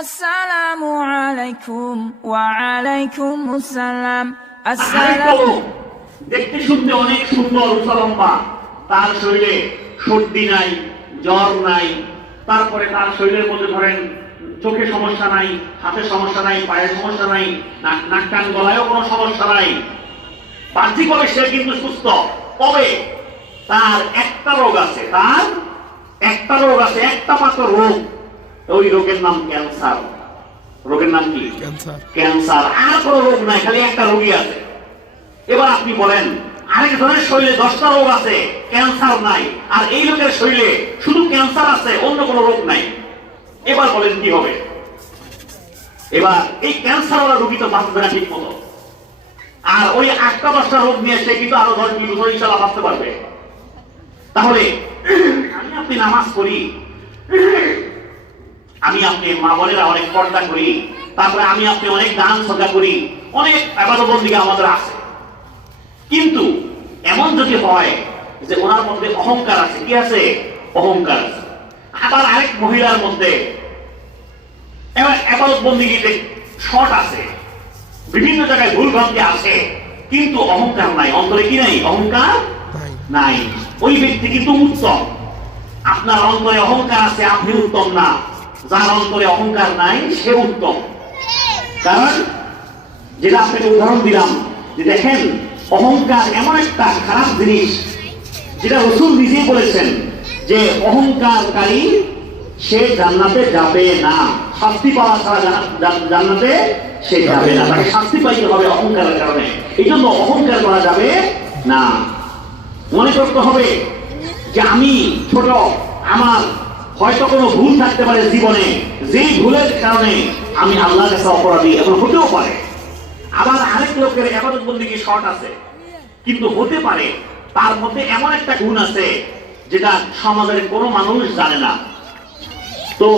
আসসালামু আলাইকুম ওয়া আলাইকুমুস সালাম। দেখতে শুনতে অনেক সুন্দর লম্বা, তার শরীরে সর্দি নাই, জ্বর নাই, তারপরে তার শরীরের মধ্যে ধরেন চোখে সমস্যা নাই, হাতে সমস্যা নাই, পায়ের সমস্যা নাই, নাক কান গলায়ও কোনো সমস্যা নাই, বাহ্যিকভাবে সে কিন্তু সুস্থ। তবে তার একটা রোগ আছে, একটা মাত্র রোগ। ওই রোগের নাম ক্যান্সার। রোগের নাম কি? ক্যান্সার। আর কোনো রোগ নাই, খালি একটা রোগী আছে। এবার আপনি বলেন, আরেকজনের শরীরে 10টা রোগ আছে, ক্যান্সার নাই, আর এই লোকের শরীরে শুধু ক্যান্সার আছে, অন্য কোনো রোগ নাই। এবার বলেন কি হবে? এবার এই ক্যান্সারওয়ালা রোগী তো বাঁচবে না ঠিক মতো, আর ওই 8টা 10টা রোগ নিয়ে সে কিন্তু আরো 10-20 বছর ইনশাআল্লাহ বাঁচতে পারবে। তাহলে আমি আপনি নামাজ পড়ি, আমি আপনি মা বোনেরা অনেক পর্দা করি, তারপরে আমি আপনি অনেক দান সদকা করি, অনেক ইবাদত বন্দেগী আমাদের আছে, কিন্তু এমন যদি হয় যে ওনার মধ্যে অহংকার আছে, কি আছে? অহংকার আছে। আবার আরেক মহিলার মধ্যে ইবাদত বন্দেগীতে শর্ট আছে, বিভিন্ন জায়গায় ভুল ভ্রান্তি আছে, কিন্তু অহংকার নাই, অন্তরে কি নাই? অহংকার নাই। ওই ব্যক্তি কিন্তু উত্তম। আপনার অন্তরে অহংকার আছে, আপনি উত্তম না। যার অন্তরে অহংকার নাই সে উত্তম। কারণ যেটা আপনাকে উদাহরণ দিলাম, যে দেখেন অহংকার এমন একটা খারাপ জিনিস, যেটা রাসূল নিজেই বলেছেন যে অহংকারকারী সে জান্নাতে যাবে না, শাস্তি পাওয়া ছাড়া জান্নাতে সে যাবে না, তাকে শাস্তি পাইতে হবে অহংকারের কারণে। এই জন্য অহংকার করা যাবে না। মনে করতে হবে যে আমি ছোট, আমার হয়তো কোনো ভুল থাকতে পারে জীবনে, যেই ভুলের কারণে আমি আল্লাহর কাছে অপরাধী, এবং হতেও পারে। আবার আরেক লোকের ইবাদত বন্দেগী শর্ট আছে, কিন্তু হতে পারে তার মধ্যে এমন একটা গুণ আছে যেটা সমাজের কোনো মানুষ জানে না। তো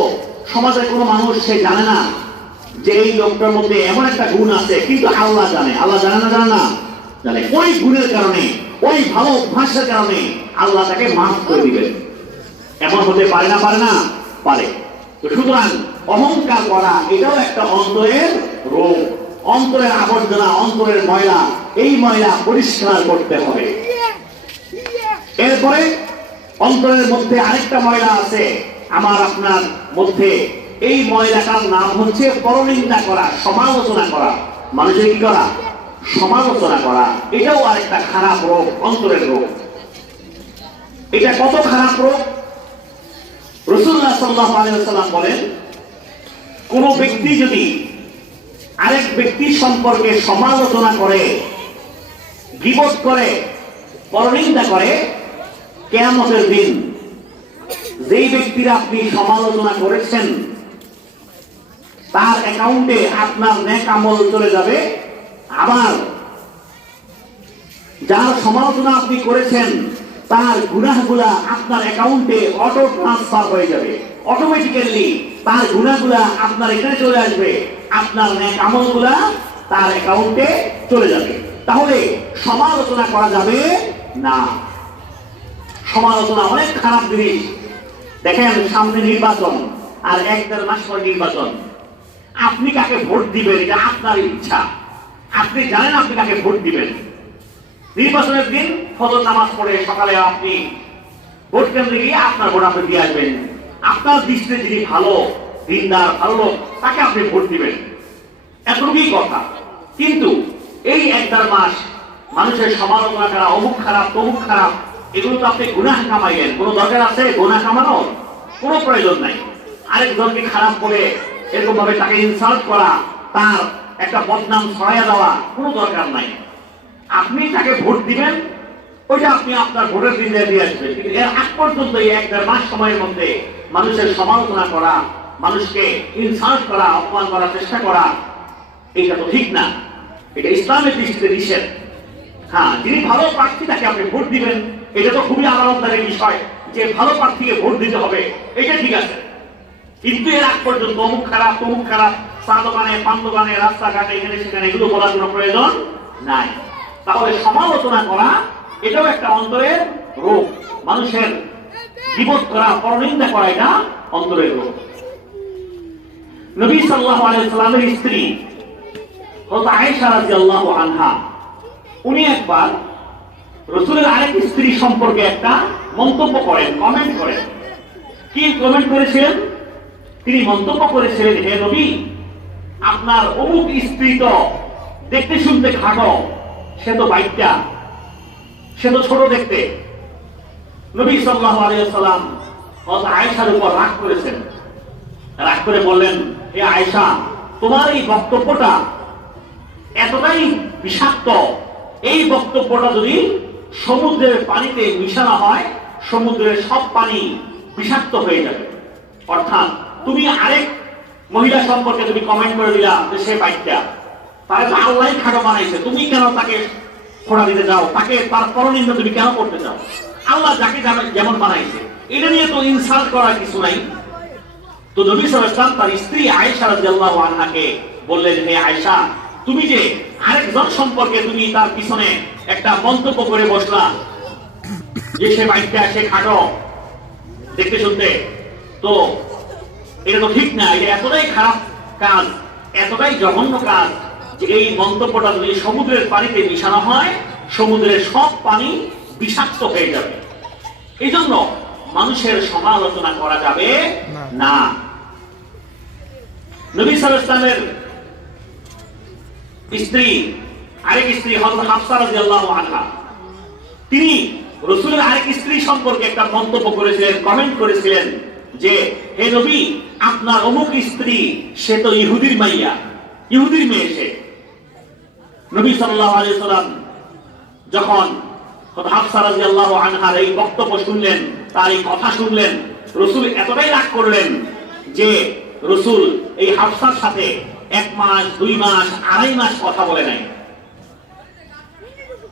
সমাজের কোনো মানুষ সে জানে না যে এই লোকটার মধ্যে এমন একটা গুণ আছে, কিন্তু আল্লাহ জানে। আল্লাহ জানে না? জানে না? জানে। ওই গুণের কারণে, ওই ভালো অভ্যাসের কারণে আল্লাহ তাকে মাফ করে দিবেন। এমন হতে পারে না? পারে না? পারে। তো সুতরাং অহংকার করা এটাও একটা অন্তরের রোগ, অন্তরের আবর্জনা, অন্তরের ময়লা। এই ময়লা পরিষ্কার করতে হবে। এরপরে অন্তরের মধ্যে আরেকটা ময়লা আছে আমার আপনার মধ্যে। এই ময়লাটার নাম হচ্ছে পরনিন্দা করা, সমালোচনা করা। মানুষের কি করা? সমালোচনা করা। এটাও আরেকটা খারাপ রোগ, অন্তরের রোগ। এটা কত খারাপ রোগ! রাসূলুল্লাহ সাল্লাল্লাহু আলাইহি ওয়াসাল্লাম বলেন, কোন ব্যক্তি যদি আরেক ব্যক্তি সম্পর্কে সমালোচনা করে, গীবত করে, পরনিন্দা করে, কিয়ামতের দিন যেই ব্যক্তির আপনি সমালোচনা করেছেন তার অ্যাকাউন্টে আপনার নেক আমল চলে যাবে। আবার যার সমালোচনা আপনি করেছেন তার গুনাহগুলা আপনার অ্যাকাউন্টে অটো ট্রান্সফার হয়ে যাবে। অটোমেটিক্যালি তার গুনাহগুলা আপনার এখানে চলে আসবে, আপনার নেক আমলগুলা তার অ্যাকাউন্টে চলে যাবে। তাহলে সমালোচনা করা যাবে না। সমালোচনা অনেক খারাপ জিনিস। দেখেন সামনে নির্বাচন, আর 1-1.5 মাস পর নির্বাচন। আপনি কাকে ভোট দিবেন এটা আপনার ইচ্ছা, আপনি জানেন আপনি কাকে ভোট দিবেন। নির্বাচনের দিন ফজর নামাজ পড়ে সকালে আপনি ভোট কেন্দ্রে গিয়ে আপনার ভোট আপনি দিয়ে আসবেন। আপনার দৃষ্টিতে যিনি ভালো, দিনদার, ভালো লোক, তাকে আপনি ভোট দিবেন, এতটুকুই কথা। কিন্তু এই 1-1.5 মাস মানুষের সমালোচনা করা, অমুক খারাপ, তমুক খারাপ, এগুলো তো আপনি গুনাহ কামাইলেন। কোনো দরকার আছে গুনাহ কামানোর? কোনো প্রয়োজন নাই। আরেকজনকে খারাপ করে এরকম ভাবে তাকে ইনসাল্ট করা, তার একটা বদনাম ছড়াইয়া দেওয়া, কোনো দরকার নাই। আপনি তাকে ভোট দিবেন, ওইটা আপনি আপনার ভোটের দিন দিয়ে আসবেন। কিন্তু এর আগ পর্যন্ত এই 1-1.5 মাস সময়ের মধ্যে মানুষের সমালোচনা করা, মানুষকে ইনসাল্ট করা, অপমান করার চেষ্টা করা, এটা তো ঠিক না। এটা ইসলামের দৃষ্টিতে নিষেধ। হ্যাঁ, যিনি ভালো প্রার্থী তাকে আপনি ভোট দিবেন, এটা তো খুবই আলাদার বিষয়, যে ভালো প্রার্থীকে ভোট দিতে হবে, এটা ঠিক আছে। কিন্তু এর আগ পর্যন্ত অমুক খারাপ, তমুক খারাপ, চা দোকানে, পান দোকানে, রাস্তাঘাটে, এখানে সেখানে, এগুলো বলার কোনো প্রয়োজন নাই। তাহলে সমালোচনা করা এটাও একটা অন্তরের রোগ। মানুষের গীবত করা, পরনিন্দা করা, এটা অন্তরের রোগ। নবী সাল্লাল্লাহু আলাইহি সাল্লামের স্ত্রী হযরত আয়েশা রাদিয়াল্লাহু আনহা, উনি একবার রাসূলের আরেক স্ত্রী সম্পর্কে একটা মন্তব্য করেন, কমেন্ট করেন। কি কমেন্ট করেছিলেন? তিনি মন্তব্য করেছিলেন, হে নবী, আপনার অমুক স্ত্রী তো দেখতে শুনতে খাটো, সে তো বাইকটা, সে তো ছোট দেখতে। নবী সাল্লাল্লাহু আলাইহি ওয়াসাল্লাম হযরত আয়েশার উপর রাগ করেছেন। রাগ করে বললেন, হে আয়েশা, তোমার এই বক্তব্যটা এতটাই বিষাক্ত, এই বক্তব্যটা যদি সমুদ্রের পানিতে মিশানো হয়, সমুদ্রের সব পানি বিষাক্ত হয়ে যাবে। অর্থাৎ তুমি আরেক মহিলা সম্পর্কে তুমি কমেন্ট করে দিলা যে সে বাইকটা, তাহলে তো আল্লাহ খাটো বানাইছে, তুমি কেন তাকে খোঁড়া দিতে যাও? তাকে তার পরনিন্দা তুমি কেন করতে চাও? আল্লাহ যাকে যেমন বানাইছে, এটা নিয়ে তো ইনসাল্ট করার কিছু নাই। তো নবী সাল্লাল্লাহু আলাইহি ওয়াসাল্লাম তার স্ত্রী আয়েশা রাদিয়াল্লাহু আনহাকে বললেন, হে আয়েশা, তুমি যে আরেকজন সম্পর্কে তুমি তার পিছনে একটা মন্তব্য করে বসলা যে সে বাইকটা, সে খাটো দেখতে শুনতে, তো এটা তো ঠিক না। এটা এতটাই খারাপ কাজ, এতটাই জঘন্য কাজ যে এই মন্তব্যটা যদি সমুদ্রের পানিতে মিশানো হয়, সমুদ্রের সব পানি বিষাক্ত হয়ে যাবে। এই জন্য মানুষের সমালোচনা করা যাবে না। নবী সাল্লাল্লাহু আলাইহি ওয়াসাল্লামের স্ত্রী, আরেক স্ত্রী হযরত হাফসা রাদিয়াল্লাহু আনহা, তিনি রাসূলের আরেক স্ত্রী সম্পর্কে একটা মন্তব্য করেছিলেন, কমেন্ট করেছিলেন যে, হে নবী, আপনার অমুক স্ত্রী সে তো ইহুদির মাইয়া, ইহুদির মেয়ে সে। নবী সাল্লাল্লাহু আলাইহি ওয়াসাল্লাম যখন হাফসা রাদিয়াল্লাহু আনহার এই বক্তব্য শুনলেন, তার এই কথা শুনলেন, রাসূল এতটাই রাগ করলেন যে রাসূল এই হাফসার সাথে 1 মাস, 2 মাস, 2.5 মাস কথা বলে নাই।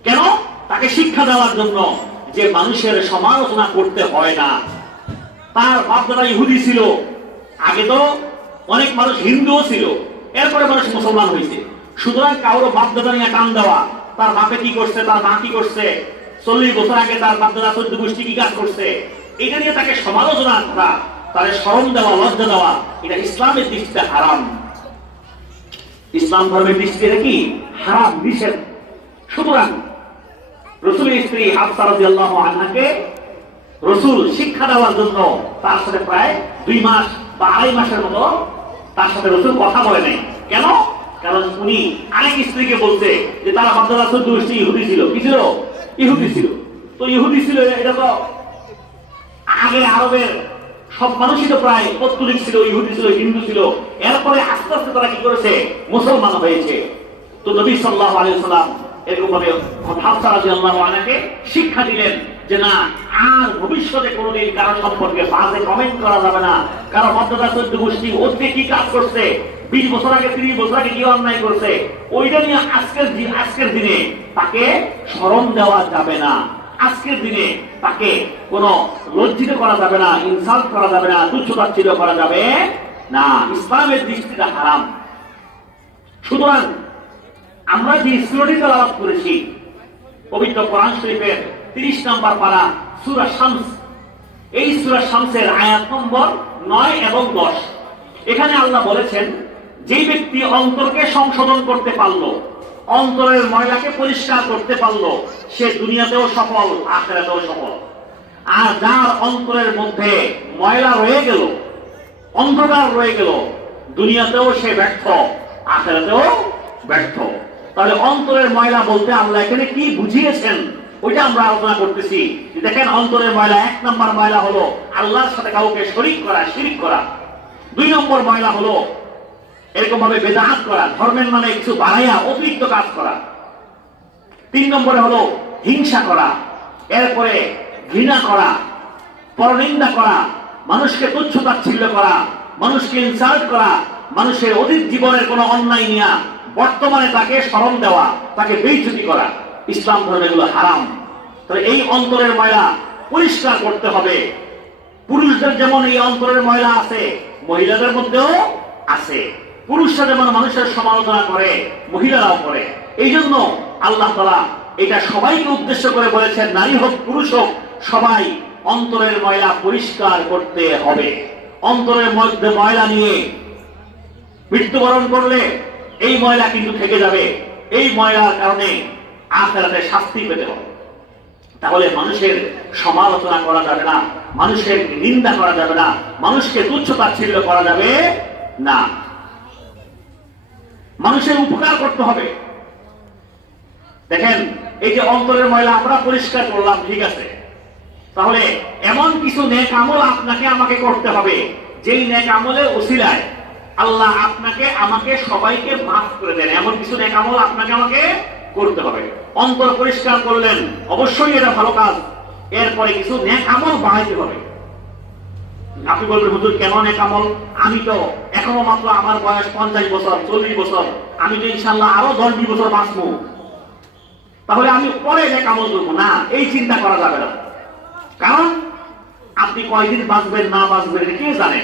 কেন? তাকে শিক্ষা দেওয়ার জন্য যে মানুষের সমালোচনা করতে হয় না। তার বাপদাদা ইহুদি ছিল, আগে তো অনেক মানুষ হিন্দুও ছিল, এরপরে মানুষ মুসলমান হয়েছে। সুতরাং কারো বাপদাদা নিয়ে টান দেওয়া, তার বাপে কি করছে, তার মা কি করছে, 40 বছর আগে তার বাপদাদা 14 গোষ্ঠী কি কাজ করছে, এটা নিয়ে তাকে সমালোচনা করা, তার শরম দেওয়া, লজ্জা দেওয়া, এটা ইসলামের দৃষ্টিতে হারাম। ইসলাম ধর্মের দৃষ্টিতে কি হারাম, নিষেধ। সুতরাং রাসূলের স্ত্রী হাফসা রাদিয়াল্লাহু আনহাকে রাসূল শিক্ষা দেওয়ার জন্য তার সাথে প্রায় 2 মাস বা 2.5 মাসের মতো তার সাথে রাসূল কথা বলে নাই। কেন? কারণ উনি আরেক স্ত্রীকে বলছে যে তারা বাপদাদা 14 গোষ্ঠী ইহুদি ছিল। কি ছিল? ইহুদি ছিল। তো ইহুদি ছিল, এটা তো আগে আরবের সব মানুষই তো প্রায় পৌত্তলিক ছিল, ইহুদি ছিল, হিন্দু ছিল। এরপরে আস্তে আস্তে তারা কি করেছে? মুসলমান হয়েছে। তো নবী সাল্লাল্লাহু আলাইহি ওয়াসাল্লাম এরকম ভাবে হাফসা রাদিয়াল্লাহু আনহাকে শিক্ষা দিলেন যে না, আর ভবিষ্যতে কোনোদিন কারো সম্পর্কে বাজে কমেন্ট করা যাবে না। কারো বাপদাদা 14 গোষ্ঠী ওতে কি কাজ করছে, 20 বছর আগে, 30 বছর আগে কি অন্যায় করছে, ওইটা নিয়ে আজকের দিনে তাকে শরম দেওয়া যাবে না। আজকের দিনে তাকে কোনো লজ্জিত করা যাবে না, ইনসাল্ট করা যাবে না, তুচ্ছতাচ্ছিল্য করা যাবে না। ইসলামের দৃষ্টিতে হারাম। সুতরাং আমরা যে সূরাটি তেলাওয়াত করেছি, পবিত্র কোরআন শরীফের 30 নম্বর পারা সূরা শামস, এই সূরা শামসের আয়াত নম্বর 9 এবং 10, এখানে আল্লাহ বলেছেন, যেই ব্যক্তি অন্তরকে সংশোধন করতে পারলো, অন্তরের ময়লাকে পরিষ্কার করতে পারলো, সে দুনিয়াতেও সফল, আখিরাতেও সফল। আর যার অন্তরের মধ্যে ময়লা রয়ে গেল, অন্ধকার রয়ে গেল, দুনিয়াতেও সে ব্যর্থ, আখিরাতেও ব্যর্থ। তাহলে অন্তরের ময়লা বলতে আল্লাহ এখানে কি বুঝিয়েছেন ওইটা আমরা আলোচনা করতেছি। দেখেন, অন্তরের ময়লা, 1 নম্বর ময়লা হলো আল্লাহর সাথে কাউকে শরীক করা, শিরক করা। 2 নম্বর ময়লা হলো এরকম ভাবে বেদাত করা, ধর্মের নামে কিছু বাড়াইয়া অতিরিক্ত কাজ করা। 3 নম্বরে হলো হিংসা করা, এরপরে ঘৃণা করা, পরনিন্দা করা, মানুষকে তুচ্ছ-তাচ্ছিল্য করা, মানুষকে ইনসাল্ট করা, মানুষের অতীত জীবনের কোনো অন্যায় নিয়ে বর্তমানে তাকে শরম দেওয়া, তাকে বেইজ্জতি করা। ইসলাম ধর্মে এগুলো হারাম। তবে এই অন্তরের ময়লা পরিষ্কার করতে হবে। পুরুষদের যেমন এই অন্তরের ময়লা আছে, মহিলাদের মধ্যেও আছে। পুরুষরা যেমন মানুষের সমালোচনা করে, মহিলারাও করে। এই জন্য আল্লাহ তাআলা এটা সবাইকে উদ্দেশ্য করে বলেছেন, নারী হোক পুরুষ হোক, সবাই অন্তরের ময়লা পরিষ্কার করতে হবে। অন্তরের মধ্যে ময়লা নিয়ে মৃত্যুবরণ করলে এই ময়লা কিন্তু থেকে যাবে, এই ময়লার কারণে আখিরাতে শাস্তি পেতে হবে। তাহলে মানুষের সমালোচনা করা যাবে না, মানুষের নিন্দা করা যাবে না, মানুষকে তুচ্ছ-তাচ্ছিল্য করা যাবে না, মানুষের উপকার করতে হবে। দেখেন, এই যে অন্তরের ময়লা আমরা পরিষ্কার করলাম, ঠিক আছে, তাহলে এমন কিছু নেক আমল আপনাকে আমাকে করতে হবে, যেই নেক আমলের ওসিলায় আল্লাহ আপনাকে আমাকে সবাইকে মাফ করে দেন। এমন কিছু নেক আমল আপনাকে আমাকে করতে হবে। অন্তর পরিষ্কার করলেন, অবশ্যই এটা ভালো কাজ। এরপরে কিছু নেক আমল বাড়াইতে হবে। আপনি বলবেন, হুজুর কেন নেক আমল? আমি তো এখনো মাত্র আমার বয়স 50 বছর 40 বছর, আমি তো ইনশাল্লাহ আরো 10-20 বছর বাঁচবো, তাহলে আমি পরে নেক আমল করবো না, এই চিন্তা করা যাবে না। কারণ আপনি কয়দিন বাঁচবেন না বাঁচবেন কে জানে।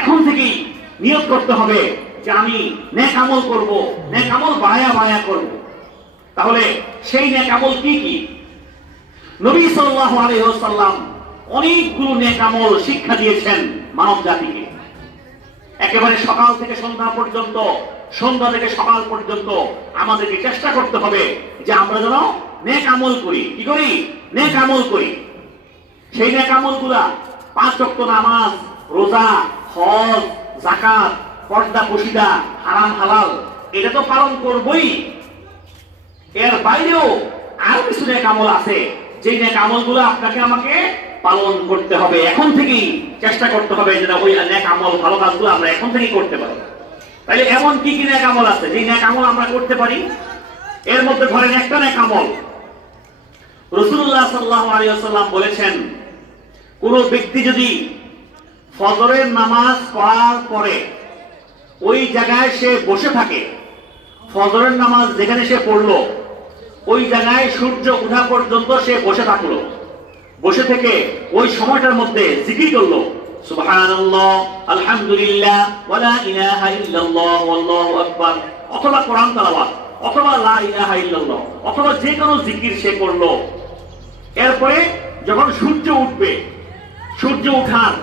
এখন থেকেই নিয়ত করতে হবে যে আমি নেক আমল করব, নেক আমল বায়া করব। তাহলে সেই নেক আমল কি কি? নবী সাল্লাল্লাহু আলাইহি ওয়াসাল্লাম অনেকগুলো নেক আমল শিক্ষা দিয়েছেন মানব জাতিকে। একেবারে সকাল থেকে সন্ধ্যা পর্যন্ত, সন্ধ্যা থেকে সকাল পর্যন্ত আমাদেরকে চেষ্টা করতে হবে যে আমরা যেন নেক আমল করি। কি করি? নেক আমল করি। সেই নেক আমলগুলা 5 ওয়াক্ত নামাজ, রোজা, হজ, যাকাত, পর্দা পশিদা, হারাম হালাল, এটা তো পালন করবই। এর বাইরেও আরো কিছু নেক আমল আছে, যে নেক আমলগুলো আপনাকে আমাকে পালন করতে হবে। এখন থেকেই চেষ্টা করতে হবে যেন ওই নেক আমল, ভালো কাজগুলো আমরা এখন থেকেই করতে পারি। তাইলে এমন কি কি নেক আমল আছে যে নেক আমল আমরা করতে পারি? এর মধ্যে ধরেন একটা নেক আমল, রাসূলুল্লাহ সাল্লাল্লাহু আলাইহি ওয়াসাল্লাম বলেছেন, কোন ব্যক্তি যদি ফজরের নামাজ পড়ার পরে ওই জায়গায় সে বসে থাকে, ফজরের নামাজ যেখানে সে পড়লো ওই জায়গায় সূর্য ওঠা পর্যন্ত সে বসে থাকলো, বসে থেকে ওই সময়টার মধ্যে জিকির করলো, সুবহানাল্লাহ, আলহামদুলিল্লাহ, ওয়ালা ইলাহা ইল্লাল্লাহ, আল্লাহু আকবার, অথবা কোরআন তেলাওয়াত, অথবা লা ইলাহা ইল্লাল্লাহ, অথবা যে কোনো জিকির সে করলো। এরপরে যখন সূর্য উঠবে, সূর্য ওঠার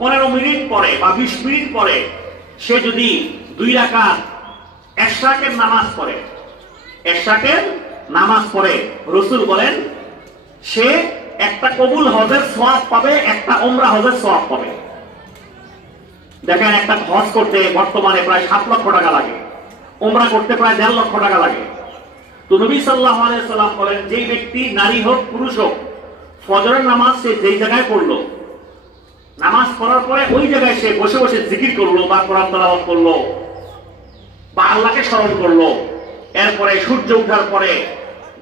15 মিনিট পরে বা 20 মিনিট পরে সে যদি 2 রাকাত ইশরাকের নামাজ পড়ে, ইশরাকের নামাজ পড়ে, রাসূল বলেন সে একটা কবুল হজের সওয়াব পাবে, একটা উমরা হজের সওয়াব পাবে। দেখেন, একটা হজ করতে বর্তমানে প্রায় 7 লক্ষ টাকা লাগে, উমরা করতে প্রায় 1.5 লক্ষ টাকা লাগে। তো নবী সাল্লাল্লাহু আলাইহি সাল্লাম বলেন, যেই ব্যক্তি নারী হোক পুরুষ হোক ফজরের নামাজ সে যেই জায়গায় পড়লো, নামাজ পড়ার পরে ওই জায়গায় সে বসে বসে জিকির করলো বা কোরআন তেলাওয়াত করলো বা আল্লাহকে স্মরণ করলো, এরপরে সূর্য ওঠার পরে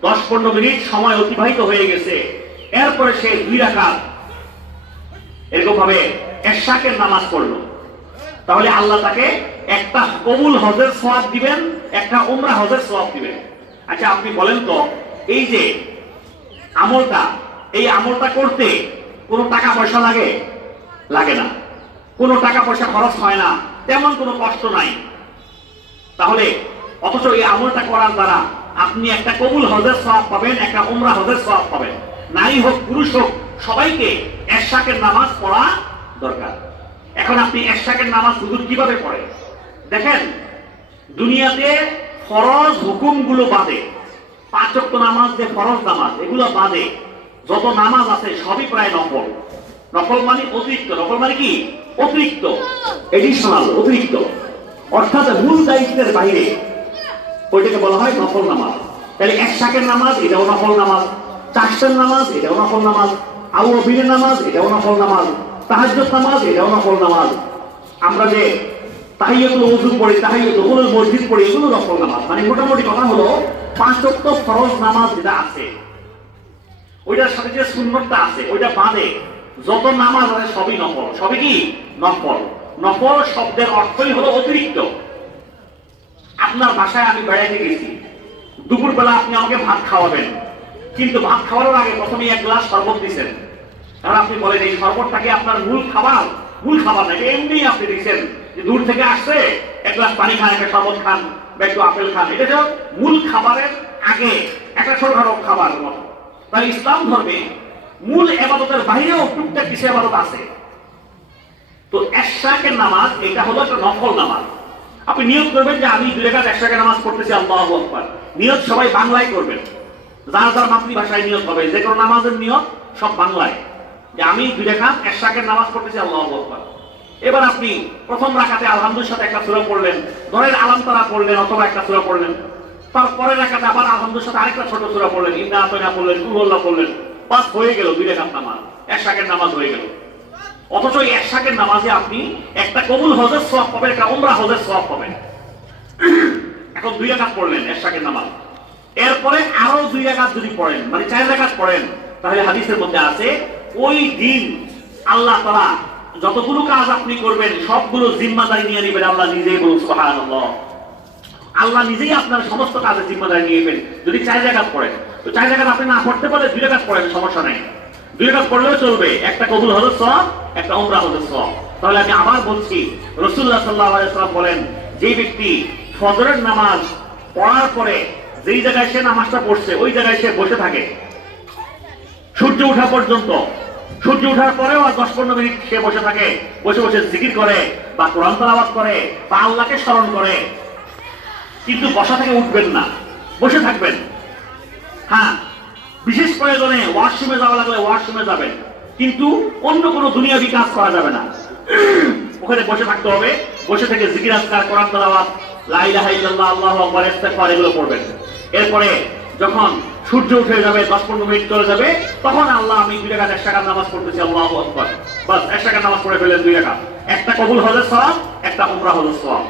10-15 মিনিট সময় অতিবাহিত হয়ে গেছে, এরপরে সে 2 রাকাত এরকম ভাবে ইশরাকের নামাজ পড়লো, তাহলে আল্লাহ তাকে একটা কবুল হজের সওয়াব দিবেন, একটা উমরা হজের সওয়াব দিবেন। আচ্ছা, আপনি বলেন তো, এই যে আমলটা, এই আমলটা করতে কোনো টাকা পয়সা লাগে? লাগে না, কোনো টাকা পয়সা খরচ হয় না, তেমন কোনো কষ্ট নাই। তাহলে অথচ এই আমলটা করার দ্বারা আপনি একটা কবুল হজের সওয়াব পাবেন, একটা উমরা হজের সওয়াব পাবেন। নারী হোক পুরুষ হোক সবাইকে ইশরাকের নামাজ পড়া দরকার। এখন আপনি ইশরাকের নামাজ হুজুর কিভাবে পড়ে? দেখেন, দুনিয়াতে ফরজ হুকুমগুলো বাদে, 5 ওয়াক্ত নামাজ যে ফরজ নামাজ এগুলো বাদে যত নামাজ আছে সবই প্রায় নফল। নফল মানে অতিরিক্ত। নফল মানে কি? অতিরিক্ত, এডিশনাল, অতিরিক্ত, অর্থাৎ মূল দায়িত্বের বাইরে, ওইটাকে বলা হয় নফল নামাজ। তাহলে ইশরাকের নামাজ এটাও নফল নামাজ, চারশের নামাজ এটাও নফল নামাজ, আউয়াবিনের নামাজ এটাও নফল নামাজ, তাহাজ্জুদ নামাজ এটাও নফল নামাজ। আমরা যে তাহিয়াতুল ওযু পড়ি, তাহিয়াতুল মসজিদ পড়ি, এগুলো নফল নামাজ। মানে মোটামুটি কথা হলো 5 ওয়াক্ত ফরজ নামাজ যেটা আছে ওইটার সাথে যে সুন্নতটা আছে ওইটা বাদে যত নামাজ আছে সবই নফল। সবই কি? নফল। নফল শব্দের অর্থই হলো অতিরিক্ত। আপনার বাসায় আমি বেড়াইতে গেছি, দুপুরবেলা আপনি আমাকে ভাত খাওয়াবেন, কিন্তু ভাত খাওয়ানোর আগে প্রথমে 1 গ্লাস শরবত দিচ্ছেন। কারণ আপনি বলেন এই শরবতটাকে আপনার মূল খাবার? মূল খাবার নাকি এমনি আপনি দিচ্ছেন যে দূর থেকে আসছে 1 গ্লাস পানি খান, একটা শরবত খান বা একটু আপেল খান, এটা যে মূল খাবারের আগে একটা ছোটখাটো খাবার মতো। তাই ইসলাম ধর্মে মূল ইবাদতের বাইরেও টুকটাক কিছু ইবাদত আছে। তো ইশরাকের নামাজ এটা হলো একটা নফল নামাজ। আপনি নিয়ত করবেন যে আমি 2 রাকাত 1 রাকাত নামাজ পড়তেছি, আল্লাহু আকবার। নিয়ত সবাই বাংলায় করবেন, যার যার মাতৃভাষায় নিয়ত হবে। যে কোনো নামাজের নিয়ত সব বাংলায়, যে আমি 2 রাকাত 1 রাকাত নামাজ পড়তেছি, আল্লাহু আকবার। এবার আপনি প্রথম রাকাতে আলহামদুলিল্লাহর সাথে একটা সূরা পড়লেন, ধরেন আলাম তারা পড়লেন অথবা একটা সূরা পড়লেন। তারপরের রাকাতে আবার আলহামদুলিল্লাহর সাথে আরেকটা ছোট সূরা পড়লেন, ইন্না আতাইনা পড়লেন, কুল আল্লাহ পড়লেন, বাস হয়ে গেল 2 রাকাত নামাজ, 1 রাকাত নামাজ হয়ে গেল। অথচ এই 1 রাকাত নামাজে আপনি একটা কবুল হজের সওয়াব পাবেন, একটা উমরা হজের সওয়াব পাবেন। এখন 2 রাকাত পড়লেন 1 রাকাত নামাজ, এরপরে আরো 2 রাকাত যদি পড়েন, মানে 4 রাকাত পড়েন, তাহলে হাদিসের মধ্যে আছে ওই দিন আল্লাহ তাআলা যতগুলো কাজ আপনি করবেন সবগুলো জিম্মাদারি নিয়ে নেবেন। আল্লাহ নিজেই বলুন সুবহানাল্লাহ। আল্লাহ নিজেই আপনার সমস্ত কাজের জিম্মাদারি নিয়ে নেবেন যদি 4 রাকাত পড়েন। তো 4 রাকাত আপনি না পড়তে পারলে 2 রাকাত পড়েন, সমস্যা নেই। 2 রাকাত পড়লেও চলবে, একটা কবুল হজের সওয়াব, একটা উমরা হজের সওয়াব। তাহলে আমি আবার বলছি, রাসূলুল্লাহ সাল্লাল্লাহু আলাইহি ওয়াসাল্লাম বলেন, যে ব্যক্তি ফজরের নামাজ পড়ার পরে যেই জায়গায় সে নামাজটা পড়ছে ওই জায়গায় সে বসে থাকে সূর্য ওঠা পর্যন্ত, সূর্য ওঠার পরেও 10-15 মিনিট সে বসে থাকে, বসে বসে জিকির করে বা কোরআন তেলাওয়াত করে বা আল্লাহকে স্মরণ করে, কিন্তু বসা থেকে উঠবেন না, বসে থাকবেন। হ্যাঁ, বিশেষ প্রয়োজনে ওয়াশরুমে যাওয়া লাগলে ওয়াশরুমে যাবেন, কিন্তু অন্য কোনো দুনিয়াবি কাজ করা যাবে না। ওখানে বসে থাকতে হবে, বসে থেকে জিকির আজকার, কোরআন তেলাওয়াত, লা ইলাহা ইল্লাল্লাহ, আল্লাহু আকবার, ইস্তিগফার এগুলো পড়বেন। এরপরে যখন সূর্য উঠে যাবে, 10-15 মিনিট চলে যাবে, তখন আল্লাহ আমি 2 রাকাত 1 রাকাত নামাজ পড়তেছি, আল্লাহু আকবার, বাস 1 রাকাত নামাজ পড়ে ফেলেন 2 রাকাত। একটা কবুল হজের সওয়াব, একটা উমরা হজের সওয়াব।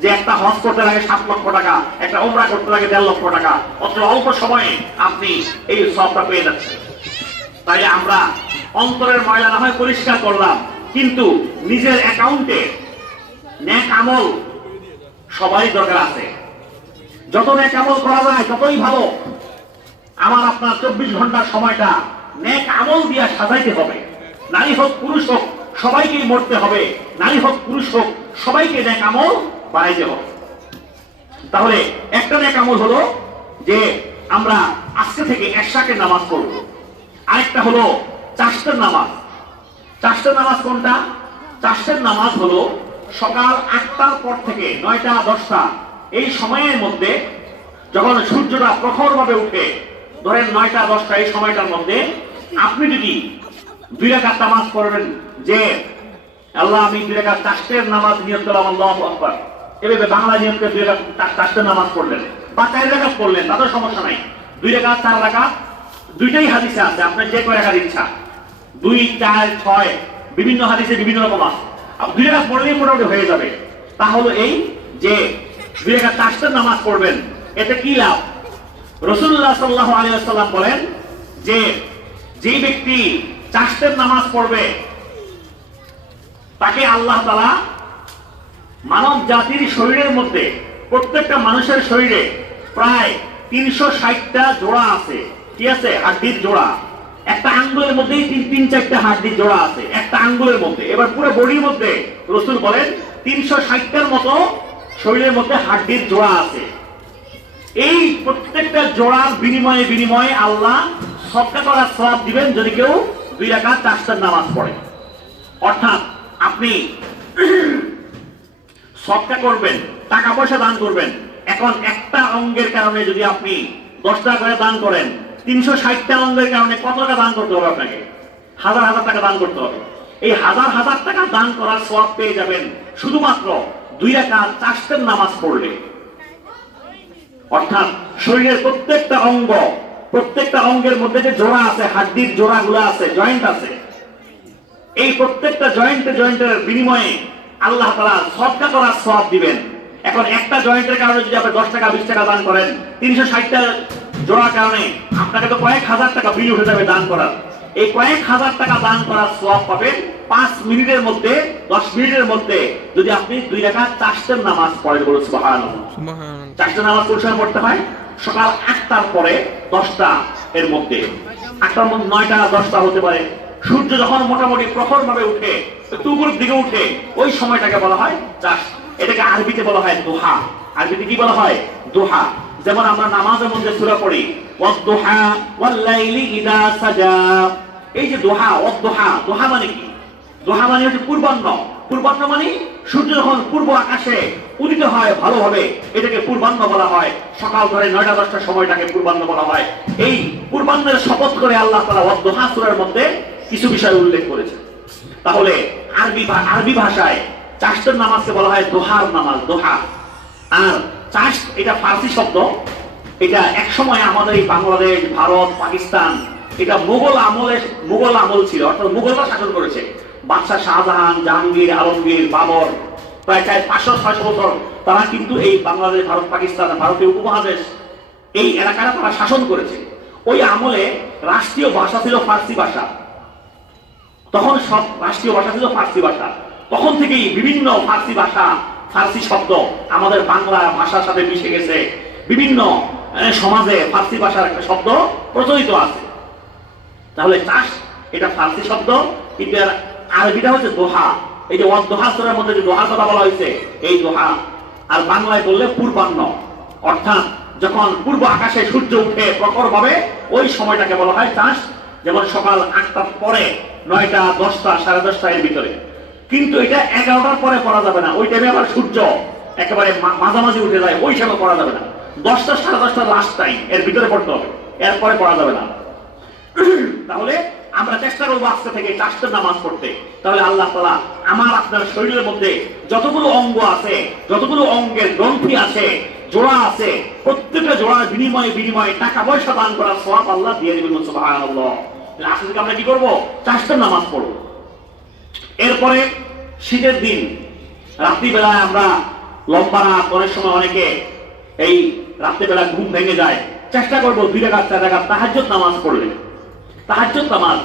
যে একটা হজ করতে লাগে 7 লক্ষ টাকা, একটা উমরা করতে লাগে 1.5 লক্ষ টাকা, অত অল্প সময়ে আপনি এই সওয়াবটা পেয়ে যাচ্ছেন। তাই আমরা অন্তরের ময়লা না হয় পরিষ্কার করলাম, কিন্তু নিজের অ্যাকাউন্টে নেক আমল সবারই দরকার আছে। যত নেক আমল করা যায় ততই ভালো। আমার আপনার 24 ঘন্টার সময়টা নেক আমল দিয়ে সাজাইতে হবে। নারী হোক পুরুষ হোক সবাইকেই মরতে হবে, নারী হোক পুরুষ হোক সবাইকে নেক আমল বাড়াইতে হবে। তাহলে একটা নেক আমল হলো যে আমরা আজকে থেকে 1 রাকাত নামাজ পড়ব। আরেকটা হলো চাশতের নামাজ। চাশতের নামাজ কোনটা? চাশতের নামাজ হলো সকাল 8টার পর থেকে 9টা 10টা এই সময়ের মধ্যে, যখন সূর্যটা প্রখর ভাবে উঠে, ধরেন 9টা 10টা এই সময়টার মধ্যে আপনি যদি 2 রাকাত নামাজ পড়বেন, যে আল্লাহ আমি 2 রাকাত চাশতের নামাজ নিয়ত করলাম, আল্লাহু আকবার, এভাবে বাংলা নিয়ত করে 2 রাকাত চাশতের নামাজ পড়লেন বা 4 রাকাত পড়লেন, তাদের সমস্যা নাই। 2 রাকাত 4 রাকাত দুইটাই হাদিসে আছে, আপনার যে কয় রাকাত ইচ্ছা, 2, 4, 6 বিভিন্ন হাদিসে বিভিন্ন রকম আছে। 2 রাকাত পড়লেই মোটামুটি হয়ে যাবে। তাহলে এই যে 2 রাকাত চাশতের নামাজ পড়বেন, এতে কি লাভ? রাসূলুল্লাহ সাল্লাল্লাহু আলাইহি ওয়াসাল্লাম বলেন যে যে ব্যক্তি চাশতের নামাজ পড়বে তাকে আল্লাহ তাআলা মানব জাতির শরীরের মধ্যে, প্রত্যেকটা মানুষের শরীরে প্রায় 360টা জোড়া আছে। কি আছে? হাড্ডির জোড়া। একটা আঙ্গুলের মধ্যেই 3-4টা হাড্ডির জোড়া আছে একটা আঙ্গুলের মধ্যে। এবার পুরো বডির মধ্যে রাসূল বলেন 360টার মতো শরীরের মধ্যে হাড্ডির জোড়া আছে। এই প্রত্যেকটা জোড়ার বিনিময়ে আল্লাহ সদকা করার সওয়াব দিবেন যদি কেউ 2 রাকাত চাশতের নামাজ পড়ে। অর্থাৎ আপনি সদকা করবেন, টাকা পয়সা দান করবেন। এখন একটা অঙ্গের কারণে যদি আপনি 10 টাকা করে দান করেন, 360টা অঙ্গের কারণে কত টাকা দান করতে হবে? আপনাকে 1000 টাকা দান করতে হবে। এই 1000 টাকা দান করার সওয়াব পেয়ে যাবেন শুধুমাত্র 2 রাকাত চাশতের নামাজ পড়লে। অর্থাৎ শরীরের প্রত্যেকটা অঙ্গ, প্রত্যেকটা অঙ্গের মধ্যে যে জোড়া আছে, হাড্ডির জোড়াগুলো আছে, জয়েন্ট আছে, এই প্রত্যেকটা জয়েন্টের বিনিময়ে আল্লাহ তাআলা সদকা করার সওয়াব দিবেন। এখন একটা জয়েন্টের কারণে যদি আপনি 10 টাকা 20 টাকা দান করেন, 360টা জোড়ার কারণে আপনাকে তো কয়েক হাজার টাকা বিল উঠে যাবে দান করার। এই কয়েক হাজার টাকা দান করার সওয়াব পাবেন 5 মিনিটের মধ্যে, 10 মিনিটের মধ্যে যদি আপনি 2 রাকাত চাশতের নামাজ পড়েন। বলুন সুবহানাল্লাহ। চাশতের নামাজ কোন সময় পড়তে হয়? সকাল 8টার পরে 10টা এর মধ্যে, 8টার মধ্যে 9টা 10টা হতে পারে। সূর্য যখন মোটামুটি প্রখর ভাবে উঠে, একটু উপরের দিকে উঠে, ওই সময়টাকে বলা হয় চাশ। এটাকে আরবিতে বলা হয় দোহা। আরবিতে কি বলা হয়? দোহা। যেমন আমরা নামাজের মধ্যে সূরা পড়ি, ওয়াদ-দুহা ওয়াল-লাইলি ইযা সাজা। এই যে দোহা, ওয়াদ-দুহা, দোহা মানে কি? দোহা মানে হচ্ছে পূর্বাহ্ন। পূর্বাহ্ন মানে সূর্য যখন পূর্ব আকাশে উদিত হয় ভালোভাবে, এটাকে পূর্বাহ্ন বলা হয়। সকাল ধরে 9টা-10টার সময়টাকে পূর্বাহ্ন বলা হয়। এই পূর্বাহ্নের শপথ করে আল্লাহ তাআলা ওয়াদ-দুহা সূরার মধ্যে কিছু বিষয় উল্লেখ করেছেন। তাহলে আরবি ভাষায় চাষের নামাজকে বলা হয় দোহার নামাজ, দোহা। আর চাষ এটা ফার্সি শব্দ। এটা এক সময় আমাদের এই বাংলাদেশ, ভারত, পাকিস্তান, এটা মুঘল আমল ছিল, অর্থাৎ মুঘলরা শাসন করেছে। বাদশাহ শাহজাহান, জাহাঙ্গীর, আলমগীর, বাবর, প্রায় 500-600 বছর তারা কিন্তু এই বাংলাদেশ, ভারত, পাকিস্তান, ভারতীয় উপমহাদেশ এই এলাকাটা তারা শাসন করেছে। ওই আমলে রাষ্ট্রীয় ভাষা ছিল ফার্সি ভাষা। তখন সব রাষ্ট্রীয় ভাষা ছিল ফার্সি ভাষা। তখন থেকেই বিভিন্ন ফার্সি ভাষা, ফার্সি শব্দ আমাদের বাংলা ভাষার সাথে মিশে গেছে। বিভিন্ন সমাজে ফার্সি ভাষার একটা শব্দ প্রচলিত আছে। তাহলে চাষ এটা ফার্সি শব্দ, কিন্তু আরবিটা হচ্ছে দোহা। এই যে ওয়াদ-দুহা সূরার মধ্যে যে দোহার কথা বলা হয়েছে, এই দোহা। আর বাংলায় বললে পূর্বাহ্ন, অর্থাৎ যখন পূর্ব আকাশে সূর্য উঠে প্রখর ভাবে ওই সময়টাকে বলা হয় চাষ। যেমন সকাল 8টার পরে, 9টা, 10টা, 10:30 এর ভিতরে। কিন্তু এটা 11টার পরে পড়া যাবে না। ওই টাইমে আবার সূর্য একেবারে মাঝামাঝি উঠে যায়, ওই সময় পড়া যাবে না। 10টা, 10:30 লাস্ট টাইম, এর ভিতরে পড়তে হবে, এরপরে পড়া যাবে না। তাহলে আমরা চেষ্টা করবো আজকে থেকে চাষের নামাজ পড়তে। তাহলে আল্লাহ তাআলা আমার আপনার শরীরের মধ্যে যতগুলো অঙ্গ আছে, যতগুলো অঙ্গের গ্রন্থি আছে, জোড়া আছে, প্রত্যেকটা জোড়ার বিনিময়ে টাকা পয়সা দান করার সওয়াব আল্লাহ দিয়ে দিবেন। সুবহানাল্লাহ। আজকে থেকে আমরা কি করবো? চাষের নামাজ পড়বো। এরপরে শীতের দিন রাত্রিবেলায় আমরা লম্বা রাত, অনেক সময় অনেকে এই রাত্রিবেলা ঘুম ভেঙে যায়, চেষ্টা করবো 2 রাকাত 4 রাকাত তাহাজ্জুদ নামাজ পড়লে। তাহাজ্জুদ নামাজ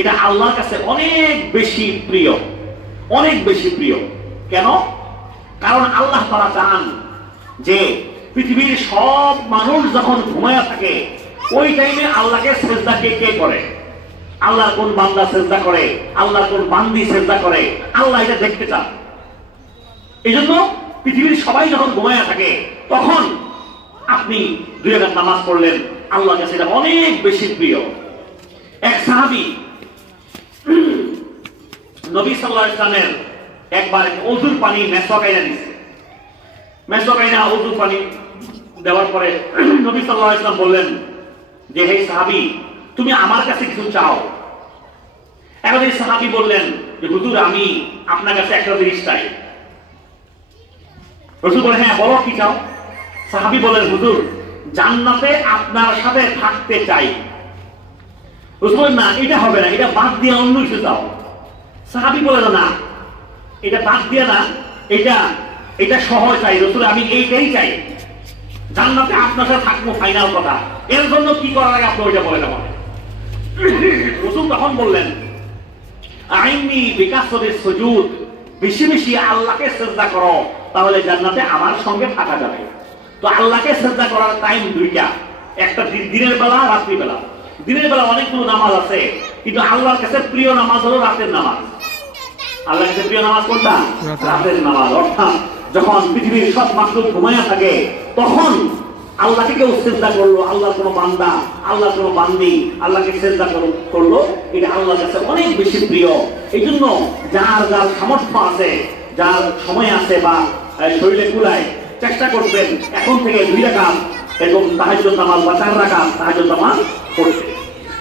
এটা আল্লাহর কাছে অনেক বেশি প্রিয়, অনেক বেশি প্রিয়। কেন? কারণ আল্লাহ তাআলা চান যে পৃথিবীর সব মানুষ যখন ঘুমায়া থাকে ওই টাইমে আল্লাহকে সিজদা কে করে, আল্লাহর কোন বান্দা সিজদা করে, আল্লাহর কোন বান্দি সিজদা করে, আল্লাহ এটা দেখতে চান। এই জন্য পৃথিবীর সবাই যখন ঘুমায়া থাকে তখন আপনি 2 রাকাত নামাজ পড়লেন, আল্লাহর কাছে এটা অনেক বেশি প্রিয়। এক সাহাবী নবী সাল্লাল্লাহু আলাইহি ওয়াসাল্লামের একবার ওযুর পানি মেসওয়াকাইনা দিয়েছে। মেসওয়াকাইনা ওযুর পানি দেওয়ার পরে নবী সাল্লাল্লাহু আলাইহি ওয়াসাল্লাম বললেন যে, হে সাহাবী, তুমি আমার কাছে কিছু চাও। এখন এই সাহাবী বললেন যে, হুজুর, আমি আপনার কাছে একটা জিনিস চাই। রাসূল বলেন, হ্যাঁ বলো, কি চাও? সাহাবী বলেন, হুজুর, জান্নাতে আপনার সাথে থাকতে চাই। রাসূল বলেন, না, এটা হবে না, এটা বাদ দিয়ে অন্য কিছু চাও। সাহাবী বলেন, না, এটা বাদ দিয়ে না, এটা সহজ চাই। রাসূল, আমি এইটাই চাই, জান্নাতে আপনার সাথে থাকবো, ফাইনাল কথা। এর জন্য কি করার আগে আপনি ওইটা বলেন আমাকে। রাসূল তখন বললেন, আইনি বিকাশরে সুজুদ, বেশি বেশি আল্লাহকে সিজদা করো, তাহলে জান্নাতে আমার সঙ্গে থাকা যাবে। তো আল্লাহকে সিজদা করার টাইম 2টা, একটা দিনের বেলা, রাত্রি বেলা। দিনের বেলা অনেকগুলো নামাজ আছে, কিন্তু আল্লাহর কাছে প্রিয় নামাজ হলো রাতের নামাজ। আল্লাহর কাছে প্রিয় নামাজ কোনটা? রাতের নামাজ। অর্থাৎ যখন পৃথিবীর সব মাখলুক ঘুমায়া থাকে তখন আল্লাহকে কেউ সিজদা করলো, আল্লাহর কোনো বান্দা, আল্লাহর কোনো বান্দি আল্লাহকে সিজদা করলো, এটা আল্লাহর কাছে অনেক বেশি প্রিয়। এই জন্য যার যার সামর্থ্য আছে, যার সময় আছে বা শরীরে কুলায়, চেষ্টা করবেন এখন থেকে 2 রাকাত এরকম তাহাজ্জুদ নামাজ বা 4 রাকাত তাহাজ্জুদ নামাজ পড়তে।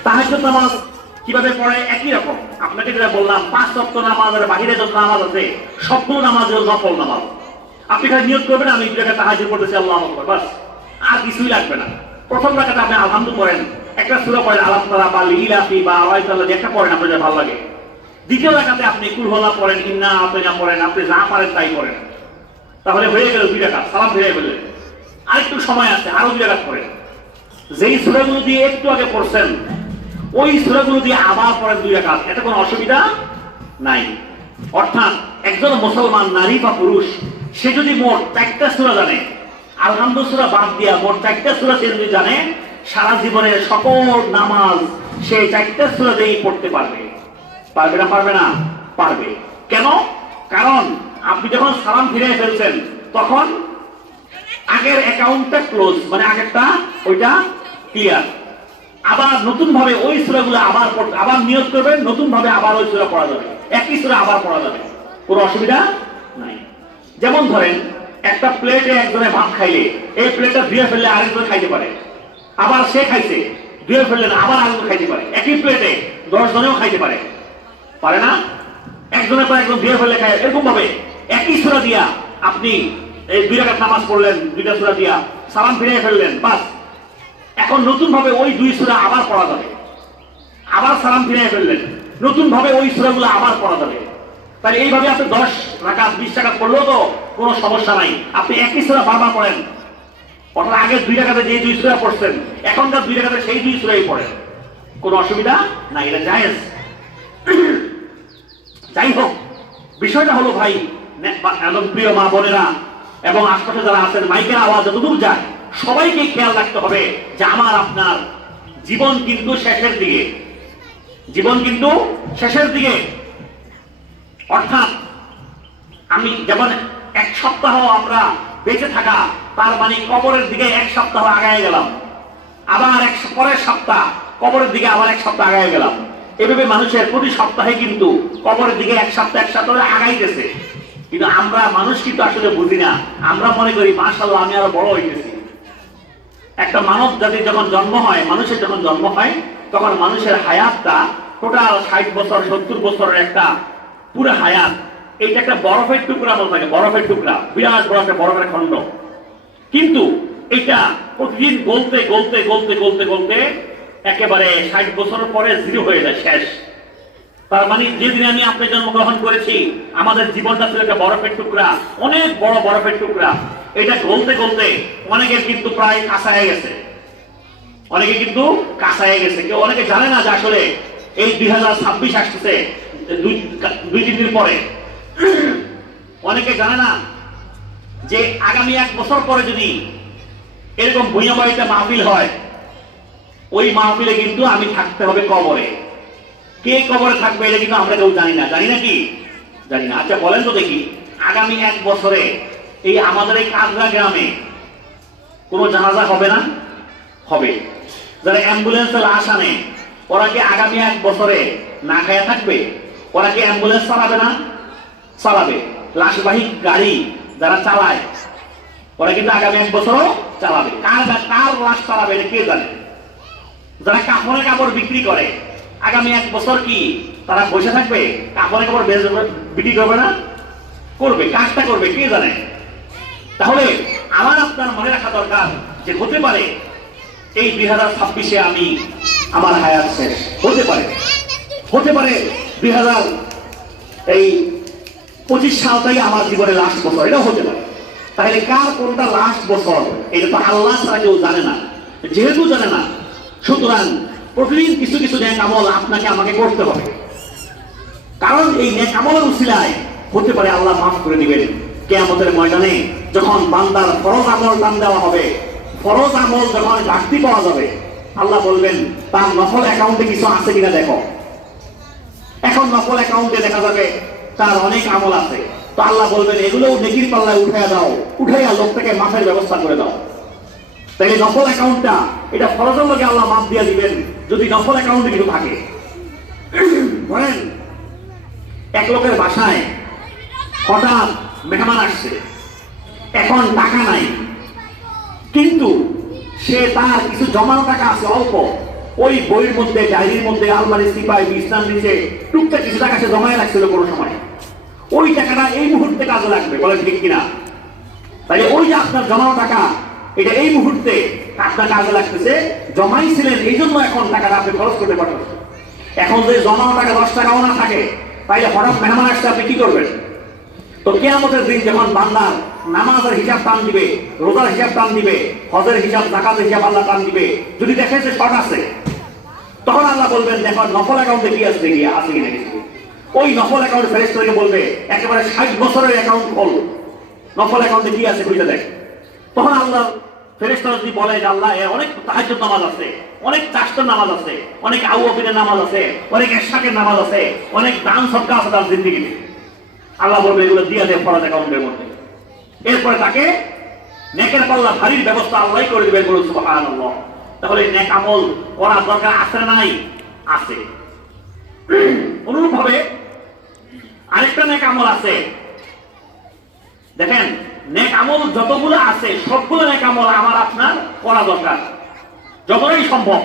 তাহাজ্জুদ নামাজ কিভাবে পড়ে? একই রকম। আপনাকে যেটা বললাম, 5 ওয়াক্ত নামাজের বাহিরে যত নামাজ আছে সবগুলো নামাজ হলো নফল নামাজ। আপনি খালি নিয়ত করবেন, আমি 2 রাকাত তাহাজ্জুদ পড়তেছি, আল্লাহু আকবার, বাস, আর কিছুই লাগবে না। প্রথম রাকাতে আপনি আলহামদুলিল্লাহ পড়েন, একটা সূরা পড়েন, আলাপ তাআলা বা লিলাফি বা আওয়াইতাল্লাহ, একটা পড়েন, আপনার ভালো লাগে। দ্বিতীয় রাকাতে আপনি কুল হুয়া পড়েন, ইন্না আতাইনা পড়েন, আপনি যা পারেন তাই করেন। তাহলে হয়ে গেল 2 রাকাত, সালাম ফিরে গেলেন। আরেকটু সময় আছে, আরো 2 রাকাত পড়েন। যেই সূরাগুলো দিয়ে একটু আগে পড়ছেন ওই সূরাগুলো দিয়ে আবার পড়েন 2 রাকাত, এতে কোনো অসুবিধা নাই। অর্থাৎ একজন মুসলমান নারী বা পুরুষ সে যদি মোট 4টা সূরা জানে, আলহামদুলিল্লাহ সূরা বাদ দিয়া মোট 4টা সূরা সে যদি জানে, সারা জীবনের সকল নামাজ সে 4টা সূরা দিয়েই পড়তে পারবে। পারবে না? পারবে না? পারবে। কেন? কারণ আপনি যখন সালাম ফিরে ফেলছেন তখন আগের অ্যাকাউন্টটা ক্লোজ, মানে আগেরটা ওইটা ক্লিয়ার। আবার নতুন ভাবে ওই সূরাগুলো আবার নিয়ত করবেন, নতুন ভাবে আবার ওই সূরা পড়া যাবে, একই সূরা আবার পড়া যাবে, কোনো অসুবিধা নাই। যেমন ধরেন একটা প্লেটে একজনে ভাত খাইলে এই প্লেটটা ধুয়ে ফেললে আরেকজন খাইতে পারে, আবার সে খাইছে ধুয়ে ফেললেন আবার আরেকজন খাইতে পারে, একই প্লেটে 10 জনেও খাইতে পারে, পারে না? একজনের পর একজন ধুয়ে ফেললে খায়। এরকম ভাবে একই সূরা দিয়া আপনি এই 2 রাকাত নামাজ পড়লেন, 2টা সূরা দিয়া সালাম ফিরিয়ে ফেললেন, বাস এখন নতুন ভাবে ওই 2 সূরা আবার পড়া যাবে, আবার সালাম ফিরিয়ে ফেললেন, নতুন ভাবে ওই সূরাগুলো আবার পড়া যাবে। তাহলে এইভাবে আপনি 10 রাকাত 20 রাকাত পড়লেও তো কোনো সমস্যা নাই। আপনি একই সূরা বারবার পড়েন, অর্থাৎ আগে 2 রাকাতে যে 2 সূরা পড়ছেন এখনকার 2 রাকাতে সেই 2 সূরাই পড়েন, কোনো অসুবিধা নাই, এটা জায়েজ। যাই হোক, বিষয়টা হলো ভাই, প্রিয় মা বোনেরা এবং আশপাশে যারা আছেন, মাইকের আওয়াজ যতদূর যায় সবাইকে খেয়াল রাখতে হবে যে আমার আপনার জীবন কিন্তু শেষের দিকে, জীবন কিন্তু শেষের দিকে। অর্থাৎ আমি যেমন 1 সপ্তাহ আমরা বেঁচে থাকা, তার মানে কবরের দিকে 1 সপ্তাহ আগায় গেলাম, আবার পরের সপ্তাহ কবরের দিকে আবার 1 সপ্তাহ আগায় গেলাম। এভাবে মানুষের প্রতি সপ্তাহে কিন্তু কবরের দিকে 1 সপ্তাহ আগাইতেছে। কিন্তু আমরা মানুষ কিন্তু আসলে বুঝি না, আমরা মনে করি মাশাআল্লাহ আমি আরো বড় হইতেছি। একটা মানব জাতির যখন জন্ম হয়, মানুষের যখন জন্ম হয়, তখন মানুষের হায়াতটা টোটাল 60 বছর 70 বছরের একটা পুরো হায়াত। এইটা একটা বরফের টুকরা বলতে থাকে, বরফের টুকরা, বিরাট বড় একটা বরফের খণ্ড। কিন্তু এটা প্রতিদিন গলতে গলতে গলতে গলতে গলতে একেবারে 60 বছরের পরে 0 হয়ে যায়, শেষ। তার মানে যেদিন আমি আপনি জন্মগ্রহণ করেছি আমাদের জীবনটা ছিল একটা বরফের টুকরা, অনেক বড় বরফের টুকরা। এটা গলতে গলতে অনেকের কিন্তু প্রায় কাঁচায় গেছে, অনেকে কিন্তু কাঁচায় গেছে। কেউ অনেকে জানে না যে আসলে এই 2026 আসতেছে 2-3 দিন পরে। অনেকে জানে না যে আগামী 1 বছর পরে যদি এরকম ভূঁইয়াবাড়িতে মাহফিল হয়, ওই মাহফিলে কিন্তু আমি থাকতে হবে কবরে। কে কবরে থাকবে এটা কিন্তু আমরা কেউ জানি না, জানি না কি? জানি না। আচ্ছা বলেন তো দেখি, আগামী 1 বছরে এই আমাদের এই কাজরা গ্রামে কোনো জানাজা হবে না? হবে। যারা অ্যাম্বুলেন্সে লাশ আনে ওরা কি আগামী 1 বছরে না খায়া থাকবে? ওরা কি অ্যাম্বুলেন্স চালাবে না? চালাবে। লাশবাহী গাড়ি যারা চালায় ওরা কিন্তু আগামী 1 বছরও চালাবে। কার লাশ চালাবে এটা কে জানে? যারা কাপড়ের কাপড় বিক্রি করে আগামী 1 বছর কি তারা বসে থাকবে? কাপড়ের কাপড় বিক্রি করবে না? করবে। কাজটা করবে কে জানে? তাহলে আমার আপনার মনে রাখা দরকার যে হতে পারে এই 2026-এ আমি আমার হায়াত শেষ, হতে পারে 2025 সালটাই আমার জীবনের লাস্ট বছর, এটাও হতে পারে। তাহলে কার কোনটা লাস্ট বছর এটা তো আল্লাহ ছাড়া কেউ জানে না। যেহেতু জানে না, সুতরাং প্রতিদিন কিছু কিছু নেক আমল আপনাকে আমাকে করতে হবে। কারণ এই নেক আমলের উসিলায় হতে পারে আল্লাহ মাফ করে দিবেন কিয়ামতের ময়দানে। যখন বান্দার ফরজ আমল দান দেওয়া হবে, ফরজ আমল যখন ঘাটতি পাওয়া যাবে, আল্লাহ বলবেন তার নফল অ্যাকাউন্টে কিছু আছে কিনা দেখো। এখন নফল অ্যাকাউন্টে দেখা যাবে তার অনেক আমল আছে, তো আল্লাহ বলবেন এগুলো নেকির পাল্লায় উঠাইয়া দাও, উঠাইয়া লোকটাকে মাফের ব্যবস্থা করে দাও। তাই নফল অ্যাকাউন্টটা এটা ফরজের লোকে আল্লাহ মাফ দিয়ে দিবেন যদি নফল অ্যাকাউন্টে কিছু থাকে। বলেন এক লোকের বাসায় হঠাৎ মেহমান আসছে, এখন টাকা নাই, কিন্তু সে তার কিছু জমানো টাকা আছে অল্প, ওই বইয়ের মধ্যে, ডায়েরির মধ্যে, আলমারি সিপাই বিছনার নিচে টুকটাক কিছু টাকা সে জমায় রাখছিল কোনো সময়। ওই টাকাটা এই মুহূর্তে কাজে লাগবে, বলে ঠিক কিনা? তাই ওই যে আপনার জমানো টাকা এটা এই মুহূর্তে আপনার কাজে লাগতেছে, জমাইছিলেন এই জন্য এখন টাকাটা আপনি খরচ করতে পারতেছেন। এখন যদি জমানো টাকা 10 টাকাও না থাকে, তাইলে হঠাৎ মেহমান আসতে আপনি কি করবেন? তো কিয়ামতের দিন যখন বান্দার নামাজের হিসাব টান দিবে, রোজার হিসাব টান দিবে, হজের হিসাব, যাকাতের হিসাব আল্লাহ টান দিবে, যদি দেখে যে শর্ট আছে, তখন আল্লাহ বলবেন দেখো নফল অ্যাকাউন্টে কি আছে দেখি আছে কিনা কিছু। ওই নফল অ্যাকাউন্ট ফেরেশতাকে বলবে একেবারে 60 বছরের অ্যাকাউন্ট খোল, নফল অ্যাকাউন্টে কি আছে খুঁজে দেখ। তখন আল্লাহ ফেরেশতারা যদি বলে যে আল্লাহ অনেক তাহাজ্জুদ নামাজ আছে, অনেক চাষের নামাজ আছে, অনেক আউয়াবিনের নামাজ আছে, অনেক ইশরাকের নামাজ আছে, অনেক দান সদকা আছে তার জিন্দেগিতে, আল্লাহ বলবে এগুলো দিয়ে দেয় ফরজ অ্যাকাউন্টের মধ্যে। এরপরে তাকে নেকের পাল্লা ভারীর ব্যবস্থা আল্লাহই করে দিবেন, বলুন সুবহানাল্লাহ। তাহলে নেক আমল করার দরকার আছে না নাই? আছে। অনুরূপভাবে আরেকটা নেক আমল আছে, দেখেন নেক আমল যতগুলো আছে সবগুলো নেক আমল আমার আপনার করা দরকার যতটাই সম্ভব।